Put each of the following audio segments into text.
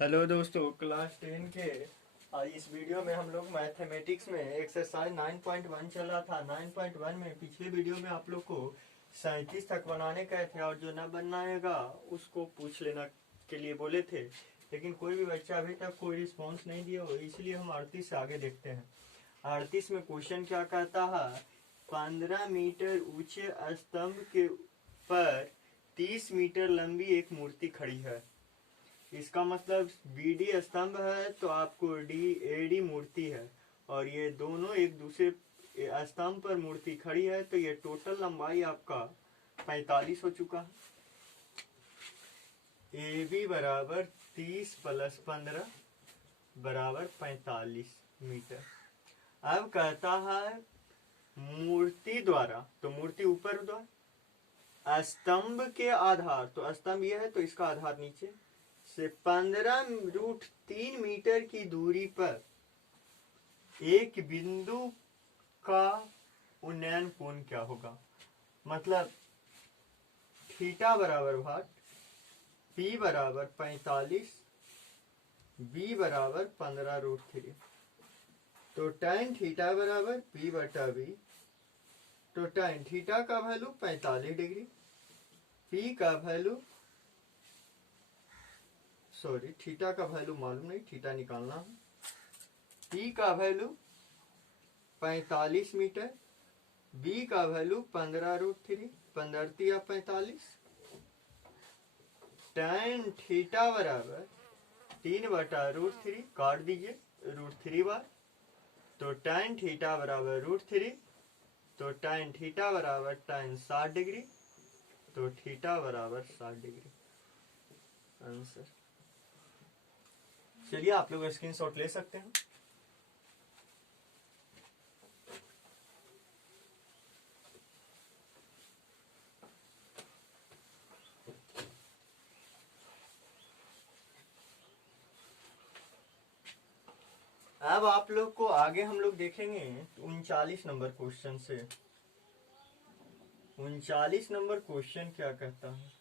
Hello दोस्तों, class 10 के इस वीडियो में हम लोग मैथमेटिक्स में एक्सरसाइज 9.1 चल रहा था। 9.1 में पिछले वीडियो में आप लोग को 37 तक बनाने कहे थे और जो न बनाएगा उसको पूछ लेना के लिए बोले थे, लेकिन कोई भी बच्चा अभी तक कोई रिस्पॉन्स नहीं दिया हो, इसलिए हम 38 से आगे देखते हैं। 38 में क्वेश्चन क्या कहता है, 15 मीटर ऊंचे स्तंभ के पर 30 मीटर लंबी एक मूर्ति खड़ी है। इसका मतलब बीडी स्तंभ है तो आपको डी एडी मूर्ति है और ये दोनों एक दूसरे स्तंभ पर मूर्ति खड़ी है, तो ये टोटल लंबाई आपका 45 हो चुका है। ए बी बराबर 30 प्लस 15 बराबर 45 मीटर। अब कहता है मूर्ति द्वारा, तो मूर्ति ऊपर द्वारा स्तंभ के आधार, तो स्तंभ यह है तो इसका आधार नीचे से 15√3 मीटर की दूरी पर एक बिंदु का उन्नयन कोण क्या होगा। मतलब थीटा बराबर भाग पी बराबर 45, बी बराबर 15√3, तो tan थीटा बराबर पी बटा बी। तो tan थीटा का वैल्यू 45 डिग्री, पी का वैल्यू थीटा का वैल्यू मालूम नहीं, थीटा निकालना है। पी का वैल्यू 45 मीटर, बी का वैल्यू 15√3, 15 या 45। tan थीटा बराबर 3/√3, काट दीजिए √3 बार, तो tan थीटा बराबर √3, तो tan थीटा बराबर tan 60 डिग्री, तो थीटा बराबर 60 डिग्री आंसर। चलिए आप लोग स्क्रीनशॉट ले सकते हैं। अब आप लोग को आगे हम लोग देखेंगे 39 नंबर क्वेश्चन से। 39 नंबर क्वेश्चन क्या कहता है,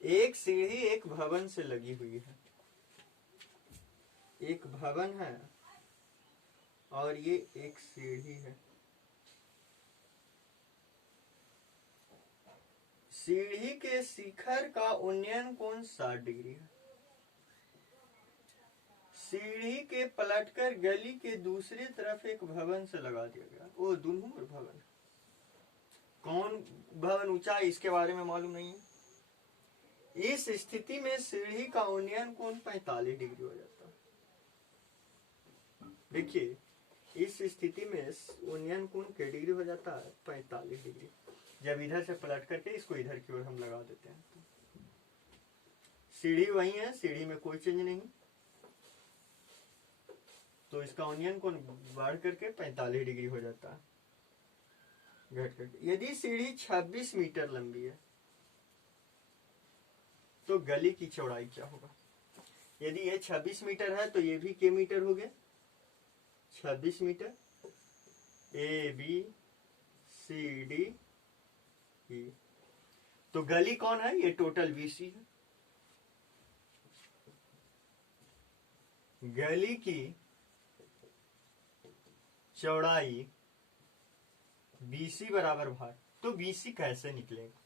एक सीढ़ी एक भवन से लगी हुई है। एक भवन है और ये एक सीढ़ी है। सीढ़ी के शिखर का उन्नयन कोण 60 डिग्री है। सीढ़ी के पलटकर गली के दूसरी तरफ एक भवन से लगा दिया गया। वो दोनों भवन, कौन भवन ऊंचा है इसके बारे में मालूम नहीं है। इस स्थिति में सीढ़ी का उन्नयन कोण 45 डिग्री हो जाता है। देखिए इस स्थिति में उन्नयन कोण के डिग्री हो जाता है 45 डिग्री। जब इधर से पलट करके इसको इधर की ओर हम लगा देते हैं, तो सीढ़ी वही है, सीढ़ी में कोई चेंज नहीं, तो इसका उन्नयन कोण बढ़ करके 45 डिग्री हो जाता है घट करके। यदि सीढ़ी 26 मीटर लंबी है तो गली की चौड़ाई क्या होगा। यदि ये 26 मीटर है तो ये भी के मीटर हो गया, 26 metre. A B C D E, तो गली कौन है, ये टोटल बीसी है। गली की चौड़ाई बीसी बराबर भाग, तो बीसी कैसे निकलेगा।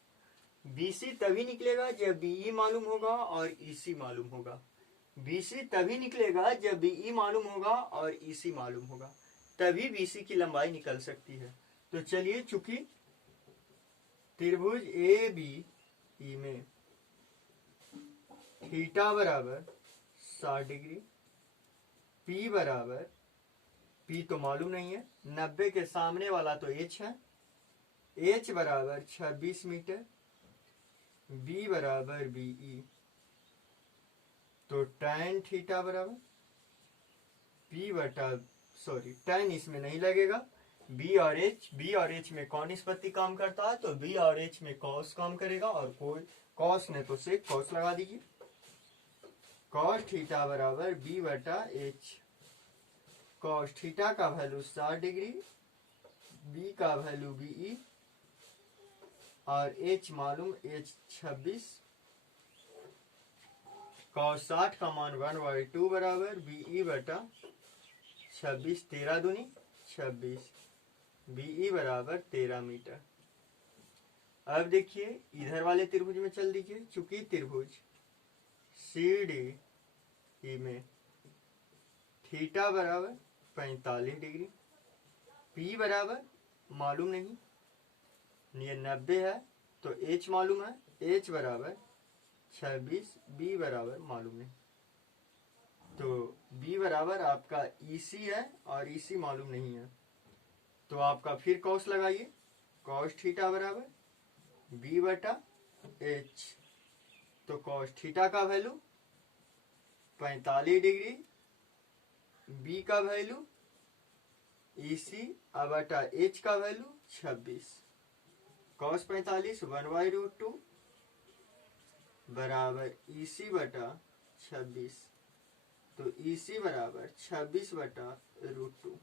बीसी तभी निकलेगा जब बीई मालूम होगा और ईसी मालूम होगा। बीसी तभी निकलेगा जब बीई मालूम होगा और ईसी मालूम होगा, तभी बीसी की लंबाई निकल सकती है। तो चलिए, चूंकि त्रिभुज ए बी ई में थीटा बराबर 60 डिग्री, पी बराबर, पी तो मालूम नहीं है, 90 के सामने वाला तो एच है, एच बराबर 26 मीटर, बी बराबर बीई, तो tan थीटा बराबर पी बटा tan इसमें नहीं लगेगा, बी और एच में कौन निष्पत्ति काम करता है, तो बी और एच में कॉस काम करेगा, और कोई कॉस ने तो सेक कॉस लगा दीजिए। कॉस थीटा बराबर बी बटा एच। कॉस थीटा का वैल्यू 60 डिग्री, बी का वैल्यू बीई और एच मालूम, एच 26, cos 60 का मान 1/2 बराबर BE बटा 26, 13 दूनी 26, BE बराबर 13 मीटर। अब देखिए इधर वाले त्रिभुज में चल दीजिए, चूंकि त्रिभुज CDE में थीटा बराबर 45 डिग्री, P बराबर मालूम नहीं, ये 90 है तो H मालूम है, H बराबर 26, B बराबर मालूम नहीं, तो B बराबर आपका EC है और EC मालूम नहीं है, तो आपका फिर कॉस लगाइए, कॉस थीटा बराबर B बटा H, तो कॉस थीटा का वैल्यू 45 डिग्री, B का वैल्यू EC बटा H का वैल्यू 26, कॉस 45 1/√2 बराबर EC बटा 26, तो EC बराबर 26 बटा √2।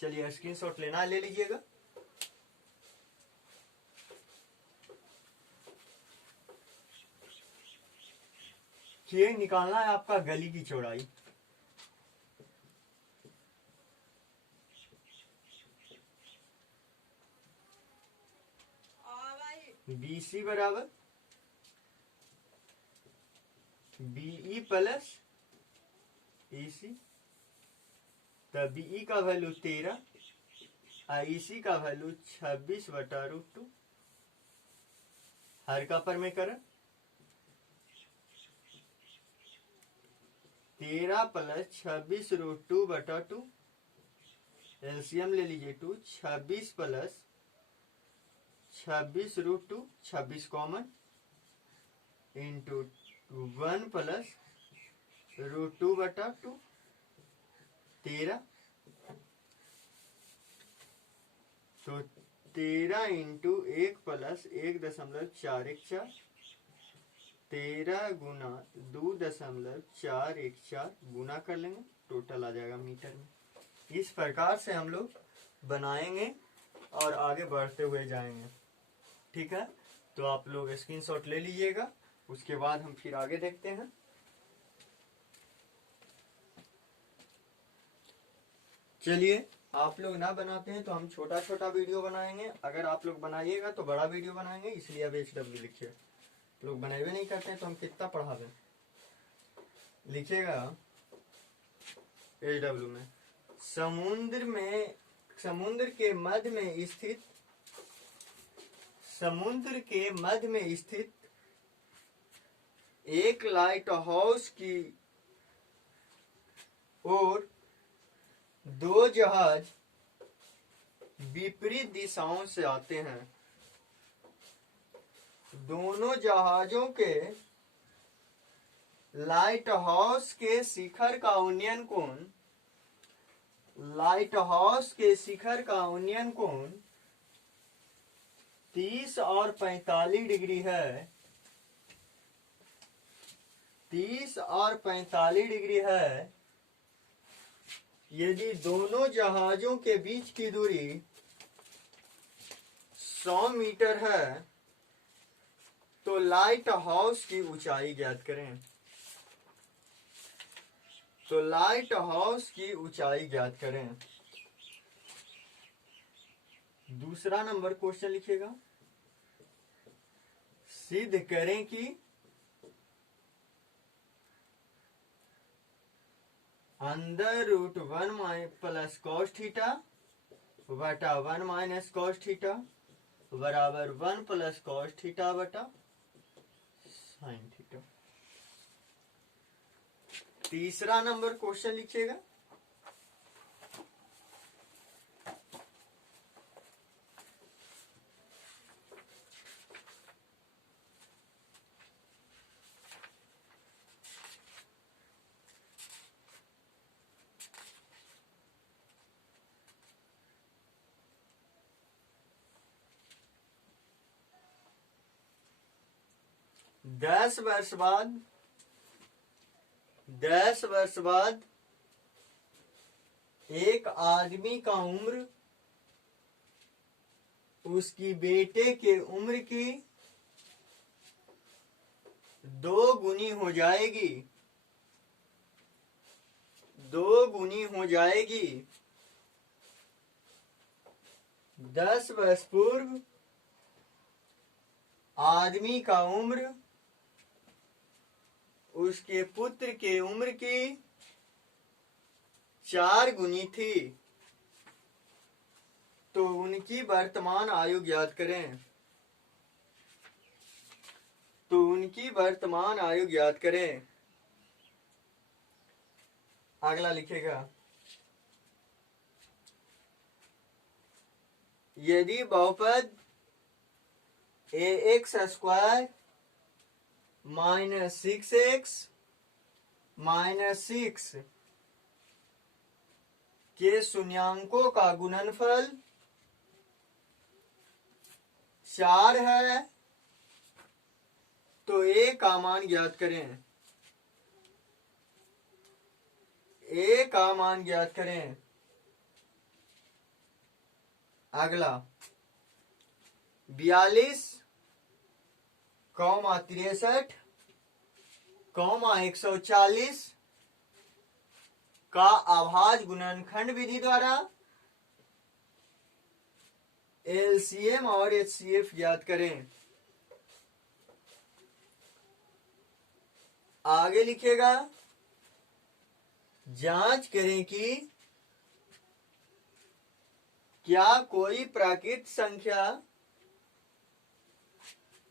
चलिए स्क्रीनशॉट लेना ले लीजिएगा। ये निकालना है आपका गली की चौड़ाई। BC बराबर BE प्लस EC, तब BE का वैल्यू 13, EC का वैल्यू 26 बटा √2, हर का परमेकरण 13 प्लस 26 √2 बटा 2, एलसीएम ले लीजिए 2, 26 प्लस 26 √2, 26 कॉमन इंटू 1 प्लस √2 बटा 2, 13, तो 13 इंटू 1 प्लस 1.414, 13 गुना 2.414 गुना कर लेंगे, टोटल आ जाएगा मीटर में। इस प्रकार से हम लोग बनाएंगे और आगे बढ़ते हुए जाएंगे। ठीक है, तो आप लोग स्क्रीनशॉट ले लीजिएगा, उसके बाद हम फिर आगे देखते हैं। चलिए आप लोग ना बनाते हैं तो हम छोटा छोटा वीडियो बनाएंगे, अगर आप लोग बनाइएगा तो बड़ा वीडियो बनाएंगे, इसलिए अब HW लिखिए। लोग बनाए नहीं करते हैं तो हम कितना पढ़ावे, लिखिएगा HW में समुद्र के मध्य में स्थित एक लाइट हाउस की ओर दो जहाज विपरीत दिशाओं से आते हैं। दोनों जहाजों के लाइट हाउस के शिखर का उन्नयन कोण 30 और 45 डिग्री है। 30 और 45 डिग्री है। यदि दोनों जहाजों के बीच की दूरी 100 मीटर है तो लाइट हाउस की ऊंचाई ज्ञात करें। दूसरा नंबर क्वेश्चन लिखिएगा, सिद्ध करें कि √1 प्लस कॉस थीटा बटा 1 माइनस कॉस थीटा बराबर 1 प्लस कॉस थीटा बटा साइन थीटा। तीसरा नंबर क्वेश्चन लिखिएगा, दस वर्ष बाद एक आदमी का उम्र उसकी बेटे के उम्र की 2 गुनी हो जाएगी। 2 गुनी हो जाएगी 10 वर्ष पूर्व आदमी का उम्र उसके पुत्र के उम्र की 4 गुनी थी, तो उनकी वर्तमान आयु ज्ञात करें। तो उनकी वर्तमान आयु ज्ञात करें। अगला लिखेगा, यदि बहुपद ax² - 6x - 6 के शून्यांकों का गुणनफल 4 है, तो a का मान ज्ञात करें। a का मान ज्ञात करें। अगला 42, 63, 140 का अभाज्य गुणनखंड विधि द्वारा एलसीएम और एचसीएफ ज्ञात करें। आगे लिखेगा, जांच करें कि क्या कोई प्राकृत संख्या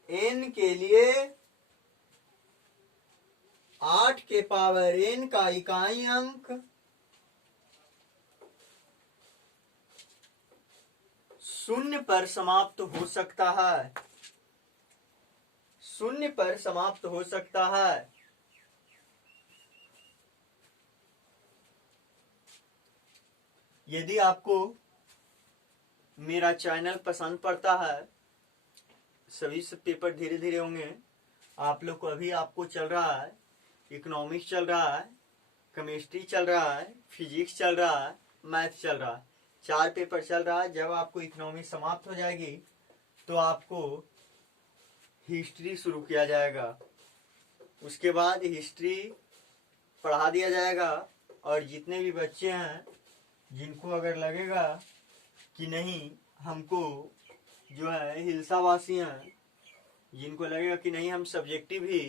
n के लिए 8 के पावर n का इकाई अंक 0 पर समाप्त हो सकता है। 0 पर समाप्त हो सकता है। यदि आपको मेरा चैनल पसंद पड़ता है, सभी सब पेपर धीरे धीरे होंगे। आप लोग को अभी आपको चल रहा है, इकोनॉमिक्स चल रहा है, केमिस्ट्री चल रहा है, फिजिक्स चल रहा है, मैथ चल रहा है, 4 पेपर चल रहा है। जब आपको इकोनॉमिक्स समाप्त हो जाएगी तो आपको हिस्ट्री शुरू किया जाएगा। उसके बाद हिस्ट्री पढ़ा दिया जाएगा, और जितने भी बच्चे हैं जिनको अगर लगेगा कि नहीं हमको जो है हिल्सावासी हैं, जिनको लगेगा कि नहीं हम सब्जेक्टिव ही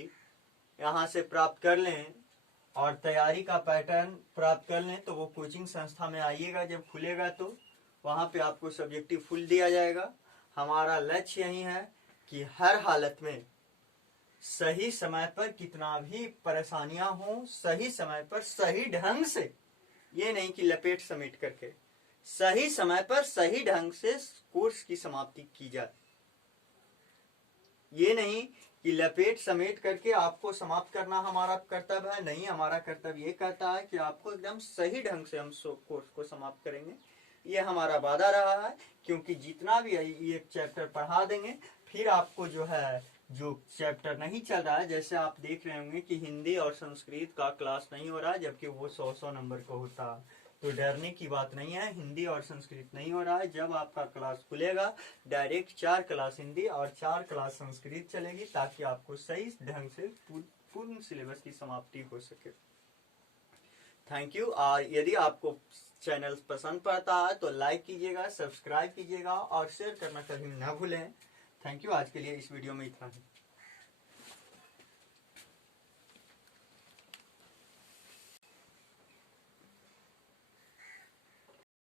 यहाँ से प्राप्त कर लें और तैयारी का पैटर्न प्राप्त कर लें, तो वो कोचिंग संस्था में आइएगा। जब खुलेगा तो वहाँ पे आपको सब्जेक्टिव फुल दिया जाएगा। हमारा लक्ष्य यही है कि हर हालत में सही समय पर कितना भी परेशानियां हो, सही समय पर सही ढंग से, ये नहीं कि लपेट समेट करके, सही समय पर सही ढंग से कोर्स की समाप्ति की जाए। ये नहीं कि लपेट समेट करके आपको समाप्त करना हमारा कर्तव्य है। नहीं, हमारा कर्तव्य ये कहता है कि आपको एकदम सही ढंग से हम कोर्स को समाप्त करेंगे। ये हमारा वादा रहा है, क्योंकि जितना भी एक चैप्टर पढ़ा देंगे, फिर आपको जो है जो चैप्टर नहीं चल रहा है, जैसे आप देख रहे होंगे कि हिंदी और संस्कृत का क्लास नहीं हो रहा है, जबकि वो 100 नंबर का होता है, तो डरने की बात नहीं है। हिंदी और संस्कृत नहीं हो रहा है। जब आपका क्लास खुलेगा डायरेक्ट 4 क्लास हिंदी और 4 क्लास संस्कृत चलेगी, ताकि आपको सही ढंग से पूर्ण सिलेबस की समाप्ति हो सके। Thank you. और यदि आपको चैनल पसंद पड़ता है तो लाइक कीजिएगा, सब्सक्राइब कीजिएगा और शेयर करना कभी ना भूलें। Thank you. आज के लिए इस वीडियो में इतना ही।